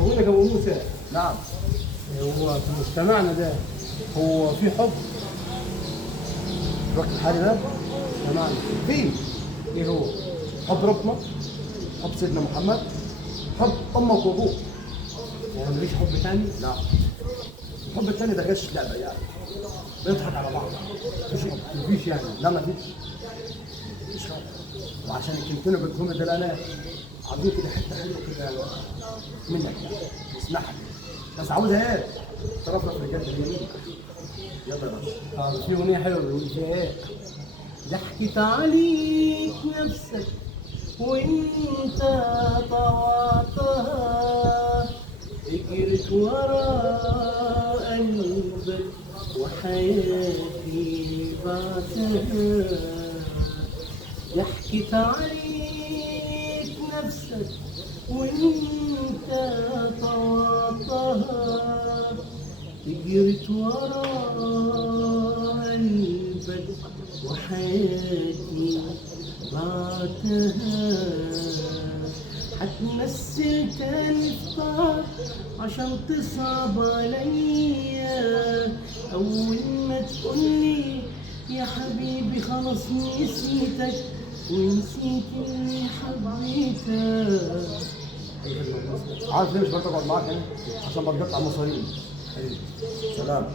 بقول لك يا ابو موسى، نعم. هو في مجتمعنا ده هو في حب في الوقت الحالي ده مجتمعنا؟ في ايه هو؟ حب ربنا، حب سيدنا محمد، حب امك وابوك. يعني مفيش حب تاني؟ لا، الحب الثاني ده غش لعبه يعني، بنضحك على بعض. مفيش حب. مفيش يعني. لا مفيش. مفيش حب. وعشان الكلمتين اللي قلتهم ده انا عاوزين كده حته حلوه كده منك يعني، اسمعها بس عاوزها ايه؟ ترفرف رجال اليمين. يلا يا باشا. في اغنيه حلوه بيقول فيها ايه؟ ضحكت عليك نفسك وانت طوعتها، اجرت ورا قلبك وحياتي بعتها. ضحكت عليك نفسك وانت طوعتها، جريت ورا قلبك وحياتي بعتها. هتمثل تاني في طار عشان تصعب عليا، أول ما تقولي يا حبيبي خلاص نسيتك ونسيت اللي حبيتك. عارف ليه مش برضه اقعد معاك هنا؟ عشان بتقطع مصاريف. سلام.